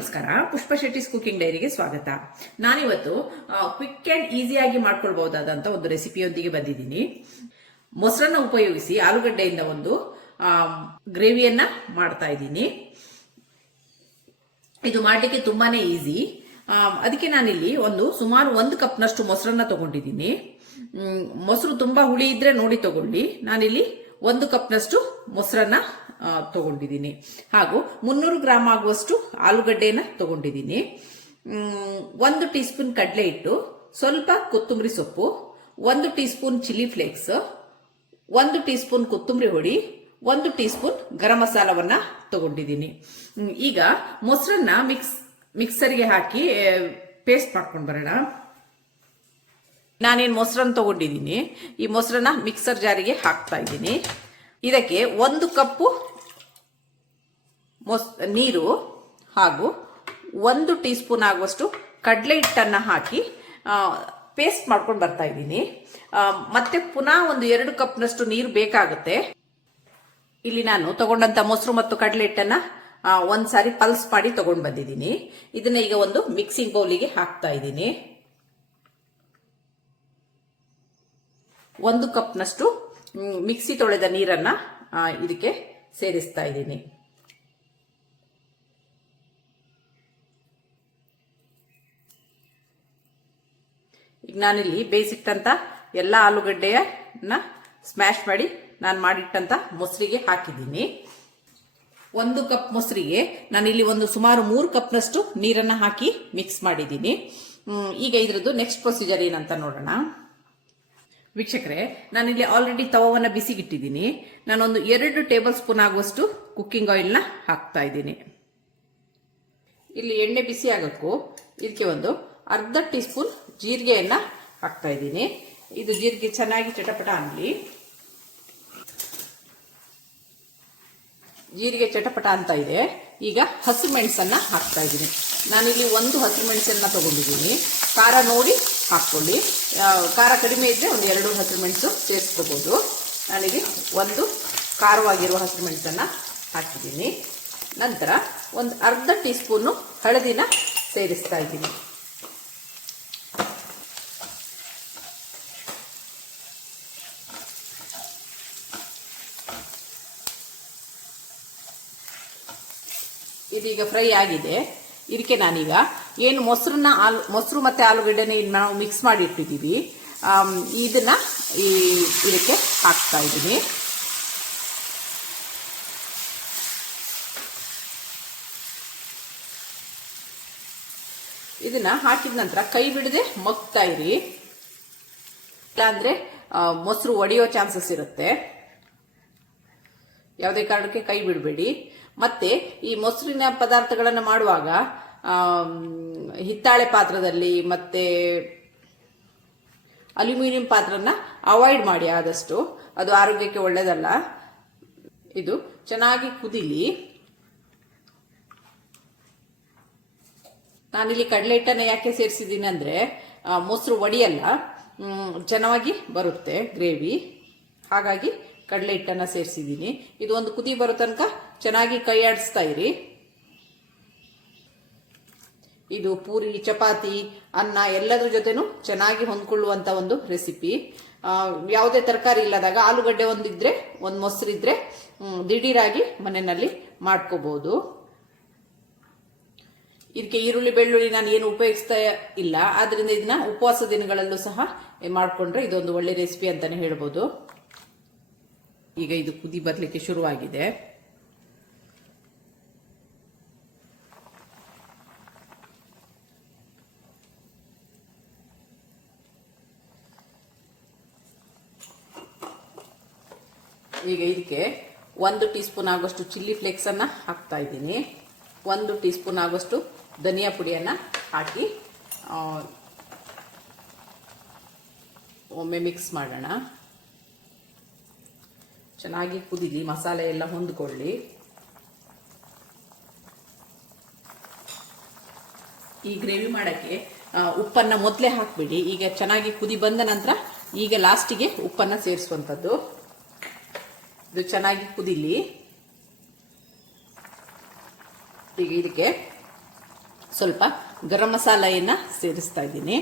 ನಮಸ್ಕಾರ. ಪುಷ್ಪ ಶೆಟ್ಟಿಸ್ ಕುಕಿಂಗ್ ಡೈರಿಗೆ ಸ್ವಾಗತ. ನಾನಿವತ್ತು ಕ್ವಿಕ್ ಅಂಡ್ ಈಸಿಯಾಗಿ ಮಾಡ್ಕೊಳ್ಬಹುದಾದಂತ ಒಂದು ರೆಸಿಪಿಯೊಂದಿಗೆ ಬಂದಿದ್ದೀನಿ. ಮೊಸರನ್ನ ಉಪಯೋಗಿಸಿ ಆಲೂಗಡ್ಡೆಯಿಂದ ಒಂದು ಗ್ರೇವಿಯನ್ನ ಮಾಡ್ತಾ ಇದ್ದೀನಿ. ಇದು ಮಾಡಲಿಕ್ಕೆ ತುಂಬಾನೇ ಈಸಿ. ಅದಕ್ಕೆ ನಾನಿಲ್ಲಿ ಸುಮಾರು 1 ಕಪ್ನಷ್ಟು ಮೊಸರನ್ನ ತಗೊಂಡಿದ್ದೀನಿ. ಮೊಸರು ತುಂಬಾ ಹುಳಿ ಇದ್ರೆ ನೋಡಿ ತಗೊಳ್ಳಿ. ನಾನಿಲ್ಲಿ 1 ಕಪ್ನಷ್ಟು ಮೊಸರನ್ನ ತಗೊಂಡಿದ್ದೀನಿ. ಹಾಗೂ 300 ಗ್ರಾಮ್ ಆಗುವಷ್ಟು ಆಲೂಗಡ್ಡೆನ ತಗೊಂಡಿದ್ದೀನಿ. 1 ಟೀ ಸ್ಪೂನ್ ಕಡಲೆ ಹಿಟ್ಟು, ಸ್ವಲ್ಪ ಕೊತ್ತಂಬರಿ ಸೊಪ್ಪು, 1 tea spoon chilli flakes, 1 tea spoon ಕೊತ್ತಂಬರಿ ಹೊಡಿ, 1 ಟೀ ಸ್ಪೂನ್ ಗರಂ ಮಸಾಲವನ್ನ ತಗೊಂಡಿದ್ದೀನಿ. ಈಗ ಮೊಸರನ್ನ ಮಿಕ್ಸರ್ಗೆ ಹಾಕಿ ಪೇಸ್ಟ್ ಮಾಡ್ಕೊಂಡು ಬರೋಣ. ನಾನೇನು ಮೊಸರನ್ನ ತಗೊಂಡಿದ್ದೀನಿ, ಈ ಮೊಸರನ್ನ ಮಿಕ್ಸರ್ ಜಾರಿಗೆ ಹಾಕ್ತಾ ಇದ್ದೀನಿ. ಇದಕ್ಕೆ 1 ಕಪ್ಪು ನೀರು ಹಾಗೂ 1 ಟೀ ಸ್ಪೂನ್ ಆಗುವಷ್ಟು ಕಡಲೆ ಹಿಟ್ಟನ್ನ ಹಾಕಿ ಪೇಸ್ಟ್ ಮಾಡ್ಕೊಂಡು ಬರ್ತಾ ಇದ್ದೀನಿ. ಮತ್ತೆ ಪುನಃ 2 ಕಪ್ನಷ್ಟು ನೀರು ಬೇಕಾಗುತ್ತೆ. ಇಲ್ಲಿ ನಾನು ತಗೊಂಡಂತ ಮೊಸರು ಮತ್ತು ಕಡಲೆ ಹಿಟ್ಟನ್ನ ಒಂದ್ಸಾರಿ ಪಲ್ಸ್ ಮಾಡಿ ತಗೊಂಡು ಬಂದಿದ್ದೀನಿ. ಇದನ್ನ ಈಗ ಒಂದು ಮಿಕ್ಸಿಂಗ್ ಬೌಲಿಗೆ ಹಾಕ್ತಾ ಇದ್ದೀನಿ. 1 ಕಪ್ನಷ್ಟು ಮಿಕ್ಸಿ ತೊಳೆದ ನೀರನ್ನ ಇದಕ್ಕೆ ಸೇರಿಸ್ತಾ ಇದ್ದೀನಿ. ಈಗ ನಾನಿಲ್ಲಿ ಬೇಯಿಸಿಟ್ಟಂತ ಎಲ್ಲ ಆಲೂಗಡ್ಡೆಯನ್ನ ಸ್ಮ್ಯಾಶ್ ಮಾಡಿ ನಾನು ಮಾಡಿಟ್ಟಂತ ಮೊಸರಿಗೆ ಹಾಕಿದ್ದೀನಿ. 1 ಕಪ್ ಮೊಸರಿಗೆ ನಾನಿಲ್ಲಿ ಸುಮಾರು 3 ಕಪ್ನಷ್ಟು ನೀರನ್ನ ಹಾಕಿ ಮಿಕ್ಸ್ ಮಾಡಿದ್ದೀನಿ. ಈಗ ಇದ್ರದ್ದು ನೆಕ್ಸ್ಟ್ ಪ್ರೊಸೀಜರ್ ಏನಂತ ನೋಡೋಣ. ವೀಕ್ಷಕರೇ, ನಾನಿಲ್ಲಿ ಆಲ್ರೆಡಿ ತವವನ್ನ ಬಿಸಿಗಿಟ್ಟಿದ್ದೀನಿ. ನಾನೊಂದು 2 ಟೇಬಲ್ ಸ್ಪೂನ್ ಆಗುವಷ್ಟು ಕುಕ್ಕಿಂಗ್ ಆಯಿಲ್ನ ಹಾಕ್ತಾ ಇದ್ದೀನಿ. ಇಲ್ಲಿ ಎಣ್ಣೆ ಬಿಸಿ ಆಗಕ್ಕೂ ಇದಕ್ಕೆ ಅರ್ಧ ಟೀ ಸ್ಪೂನ್ ಜೀರಿಗೆಯನ್ನ ಹಾಕ್ತಾ ಇದ್ದೀನಿ. ಇದು ಜೀರಿಗೆ ಚೆನ್ನಾಗಿ ಚಟಪಟ ಅನ್ನಲಿ. ಜೀರಿಗೆ ಚಟಪಟ ಅಂತ ಇದೆ. ಈಗ ಹಸಿಮೆಣಸನ್ನ ಹಾಕ್ತಾ ಇದ್ದೀನಿ. ನಾನಿಲ್ಲಿ 1 ಹಸಿಮೆಣಸನ್ನ ತಗೊಂಡಿದ್ದೀನಿ. ಖಾರ ನೋಡಿ ಹಾಕ್ಕೊಳ್ಳಿ. ಖಾರ ಕಡಿಮೆ ಇದ್ರೆ 2 ಹಸಿಮೆಣಸು ಸೇರಿಸ್ಕೋಬಹುದು. ನಾನಿಲ್ಲಿ 1 ಖಾರವಾಗಿರುವ ಹಸಿಮೆಣಸನ್ನ ಹಾಕಿದ್ದೀನಿ. ನಂತರ ಅರ್ಧ ಟೀ ಸ್ಪೂನು ಹಳದಿನ ಸೇರಿಸ್ತಾ ಇದ್ದೀನಿ. ಇದೀಗ ಫ್ರೈ ಆಗಿದೆ. ಇದಕ್ಕೆ ನಾನೀಗ ಏನು ಮೊಸರು ಮತ್ತೆ ಆಲೂಗಡ್ಡೆನ ನಾವು ಮಿಕ್ಸ್ ಮಾಡಿ ಇಟ್ಟಿದ್ದೀವಿ, ಇದನ್ನ ಇದಕ್ಕೆ ಹಾಕ್ತಾ ಇದ್ದೀನಿ. ಇದನ್ನ ಹಾಕಿದ ನಂತರ ಕೈ ಬಿಡದೆ ಮಗ್ತಾ ಇರಿ. ಇಲ್ಲಾಂದ್ರೆ ಮೊಸರು ಒಡೆಯೋ ಚಾನ್ಸಸ್ ಇರುತ್ತೆ. ಯಾವುದೇ ಕಾರಣಕ್ಕೆ ಕೈ ಬಿಡಬೇಡಿ. ಮತ್ತೆ ಈ ಮೊಸರಿನ ಪದಾರ್ಥಗಳನ್ನು ಮಾಡುವಾಗ ಹಿತ್ತಾಳೆ ಪಾತ್ರದಲ್ಲಿ ಮತ್ತೆ ಅಲ್ಯೂಮಿನಿಯಂ ಪಾತ್ರನ ಅವಾಯ್ಡ್ ಮಾಡಿ ಆದಷ್ಟು. ಅದು ಆರೋಗ್ಯಕ್ಕೆ ಒಳ್ಳೆಯದಲ್ಲ. ಇದು ಚೆನ್ನಾಗಿ ಕುದಿಲಿ. ನಾನಿಲ್ಲಿ ಕಡಲೆ ಹಿಟ್ಟನ್ನ ಯಾಕೆ ಸೇರಿಸಿದ್ದೀನಿ ಅಂದ್ರೆ ಮೊಸರು ಒಡೆಯಲ್ಲ, ಚೆನ್ನಾಗಿ ಬರುತ್ತೆ ಗ್ರೇವಿ. ಹಾಗಾಗಿ ಕಡಲೆ ಹಿಟ್ಟನ್ನ ಸೇರಿಸಿದ್ದೀನಿ. ಇದು ಒಂದು ಕುದಿ ಬರೋ ತನಕ ಚೆನ್ನಾಗಿ ಕೈ ಆಡಿಸ್ತಾ ಇರಿ. ಇದು ಪೂರಿ, ಚಪಾತಿ, ಅನ್ನ ಎಲ್ಲದ್ರ ಜೊತೆನೂ ಚೆನ್ನಾಗಿ ಹೊಂದ್ಕೊಳ್ಳುವಂತ ಒಂದು ರೆಸಿಪಿ. ಯಾವುದೇ ತರಕಾರಿ ಇಲ್ಲದಾಗ ಆಲೂಗಡ್ಡೆ ಒಂದಿದ್ರೆ, ಮೊಸರಿದ್ರೆ ದಿಢೀರಾಗಿ ಮನೆಯಲ್ಲಿ ಮಾಡ್ಕೋಬಹುದು. ಇದಕ್ಕೆ ಈರುಳ್ಳಿ ಬೆಳ್ಳುಳ್ಳಿ ನಾನು ಏನು ಉಪಯೋಗಿಸ್ತಾ ಇಲ್ಲ. ಆದ್ರಿಂದ ಇದನ್ನ ಉಪವಾಸ ದಿನಗಳಲ್ಲೂ ಸಹ ಮಾಡ್ಕೊಂಡ್ರೆ ಇದೊಂದು ಒಳ್ಳೆ ರೆಸಿಪಿ ಅಂತಾನೆ ಹೇಳ್ಬೋದು. ಈಗ ಇದು ಕುದಿ ಬರ್ಲಿಕ್ಕೆ ಶುರುವಾಗಿದೆ. ಈಗ ಇದಕ್ಕೆ 1 ಟೀ ಸ್ಪೂನ್ ಆಗುವಷ್ಟು ಚಿಲ್ಲಿ ಫ್ಲೇಕ್ಸ್ ಅನ್ನ ಹಾಕ್ತಾ ಇದ್ದೀನಿ. 1 ಟೀ ಸ್ಪೂನ್ ಆಗುವಷ್ಟು ಧನಿಯಾ ಪುಡಿಯನ್ನ ಹಾಕಿ ಒಮ್ಮೆ ಮಿಕ್ಸ್ ಮಾಡೋಣ. ಚೆನ್ನಾಗಿ ಕುದಿಲಿ, ಮಸಾಲೆ ಎಲ್ಲ ಹೊಂದ್ಕೊಳ್ಳಿ. ಈ ಗ್ರೇವಿ ಮಾಡಕ್ಕೆ ಉಪ್ಪನ್ನ ಮೊದಲೇ ಹಾಕ್ಬಿಡಿ. ಈಗ ಚೆನ್ನಾಗಿ ಕುದಿ ಬಂದ ನಂತರ ಈಗ ಲಾಸ್ಟಿಗೆ ಉಪ್ಪನ್ನ ಸೇರಿಸುವಂಥದ್ದು. ಇದು ಚೆನ್ನಾಗಿ ಕುದಿಲಿ. ಈಗ ಇದಕ್ಕೆ ಸ್ವಲ್ಪ ಗರಂ ಮಸಾಲೆಯನ್ನು ಸೇರಿಸ್ತಾ ಇದ್ದೀನಿ.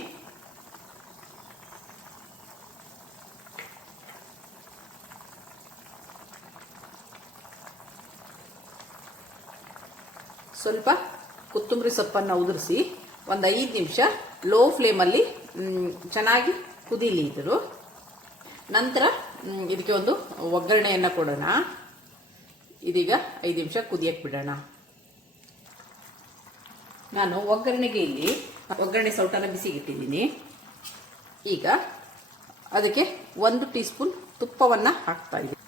ಸ್ವಲ್ಪ ಕೊತ್ತಂಬರಿ ಸೊಪ್ಪನ್ನು ಉದುರಿಸಿ ಒಂದು 5 ನಿಮಿಷ ಲೋ ಫ್ಲೇಮಲ್ಲಿ ಚೆನ್ನಾಗಿ ಕುದೀಲಿ ಇದ್ರು. ನಂತರ ಇದಕ್ಕೆ ಒಂದು ಒಗ್ಗರಣೆಯನ್ನು ಕೊಡೋಣ. ಇದೀಗ 5 ನಿಮಿಷ ಕುದಿಯಕ್ಕೆ ಬಿಡೋಣ. ನಾನು ಒಗ್ಗರಣೆಗೆ ಇಲ್ಲಿ ಒಗ್ಗರಣೆ ಸೌಟನ್ನು ಬಿಸಿಗಿಟ್ಟಿದ್ದೀನಿ. ಈಗ ಅದಕ್ಕೆ 1 ಟೀ ಸ್ಪೂನ್ ತುಪ್ಪವನ್ನು ಹಾಕ್ತಾ ಇದ್ದೀನಿ.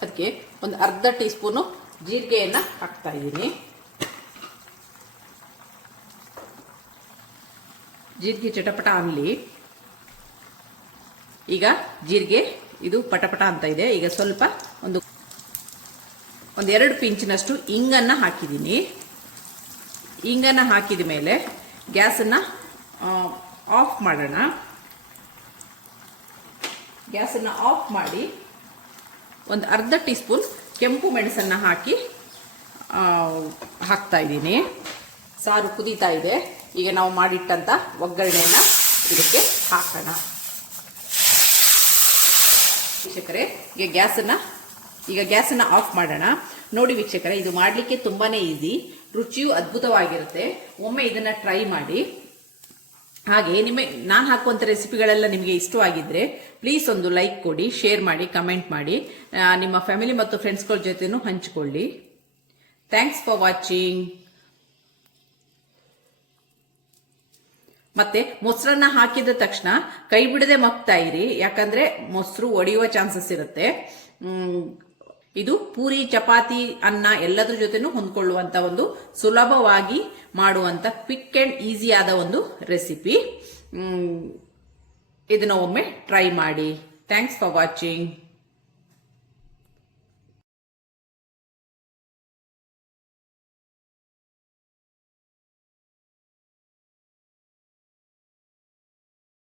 ಅದಕ್ಕೆ ಒಂದು ಅರ್ಧ ಟೀ ಸ್ಪೂನು ಜೀರಿಗೆಯನ್ನು ಹಾಕ್ತಾ ಇದ್ದೀನಿ. ಜೀರಿಗೆ ಚಟಪಟ ಅನ್ನಲಿ. ಈಗ ಜೀರಿಗೆ ಇದು ಪಟಪಟ ಅಂತ ಇದೆ. ಈಗ ಸ್ವಲ್ಪ ಒಂದು 2 ಪಿಂಚಿನಷ್ಟು ಇಂಗನ್ನು ಹಾಕಿದ್ದೀನಿ. ಇಂಗನ್ನು ಹಾಕಿದ ಮೇಲೆ ಗ್ಯಾಸನ್ನು ಆಫ್ ಮಾಡೋಣ. ಗ್ಯಾಸನ್ನು ಆಫ್ ಮಾಡಿ ಒಂದು ಅರ್ಧ ಟೀ ಸ್ಪೂನ್ ಕೆಂಪು ಮೆಣಸನ್ನು ಹಾಕ್ತಾ ಇದ್ದೀನಿ. ಸಾರು ಕುದೀತಾ ಇದೆ. ಈಗ ನಾವು ಮಾಡಿಟ್ಟಂಥ ಒಗ್ಗರಣೆಯನ್ನು ಇದಕ್ಕೆ ಹಾಕೋಣ. ವೀಕ್ಷಕರೇ, ಈಗ ಗ್ಯಾಸನ್ನು ಆಫ್ ಮಾಡೋಣ. ನೋಡಿ ವೀಕ್ಷಕರೇ, ಇದು ಮಾಡಲಿಕ್ಕೆ ತುಂಬಾನೇ ಈಸಿ, ರುಚಿಯೂ ಅದ್ಭುತವಾಗಿರುತ್ತೆ. ಒಮ್ಮೆ ಇದನ್ನು ಟ್ರೈ ಮಾಡಿ. ಹಾಗೆ ನಾನು ಹಾಕುವಂಥ ರೆಸಿಪಿಗಳೆಲ್ಲ ನಿಮಗೆ ಇಷ್ಟವಾಗಿದ್ದರೆ ಪ್ಲೀಸ್ ಒಂದು ಲೈಕ್ ಕೊಡಿ, ಶೇರ್ ಮಾಡಿ, ಕಮೆಂಟ್ ಮಾಡಿ, ನಿಮ್ಮ ಫ್ಯಾಮಿಲಿ ಮತ್ತು ಫ್ರೆಂಡ್ಸ್ಗಳ ಜೊತೆನೂ ಹಂಚಿಕೊಳ್ಳಿ. Thanks for watching. ಮತ್ತೆ ಮೊಸರನ್ನ ಹಾಕಿದ ತಕ್ಷಣ ಕೈ ಬಿಡದೆ ಮಗ್ತಾ ಇರಿ, ಯಾಕಂದ್ರೆ ಮೊಸರು ಒಡೆಯುವ ಚಾನ್ಸಸ್ ಇರುತ್ತೆ. ಇದು ಪೂರಿ, ಚಪಾತಿ, ಅನ್ನ ಎಲ್ಲದ್ರ ಜೊತೆನೂ ಹೊಂದ್ಕೊಳ್ಳುವಂತ ಒಂದು ಸುಲಭವಾಗಿ ಮಾಡುವಂತ ಕ್ವಿಕ್ ಅಂಡ್ ಈಸಿ ಆದ ಒಂದು ರೆಸಿಪಿ. ಇದನ್ನ ಒಮ್ಮೆ ಟ್ರೈ ಮಾಡಿ. Thanks for watching.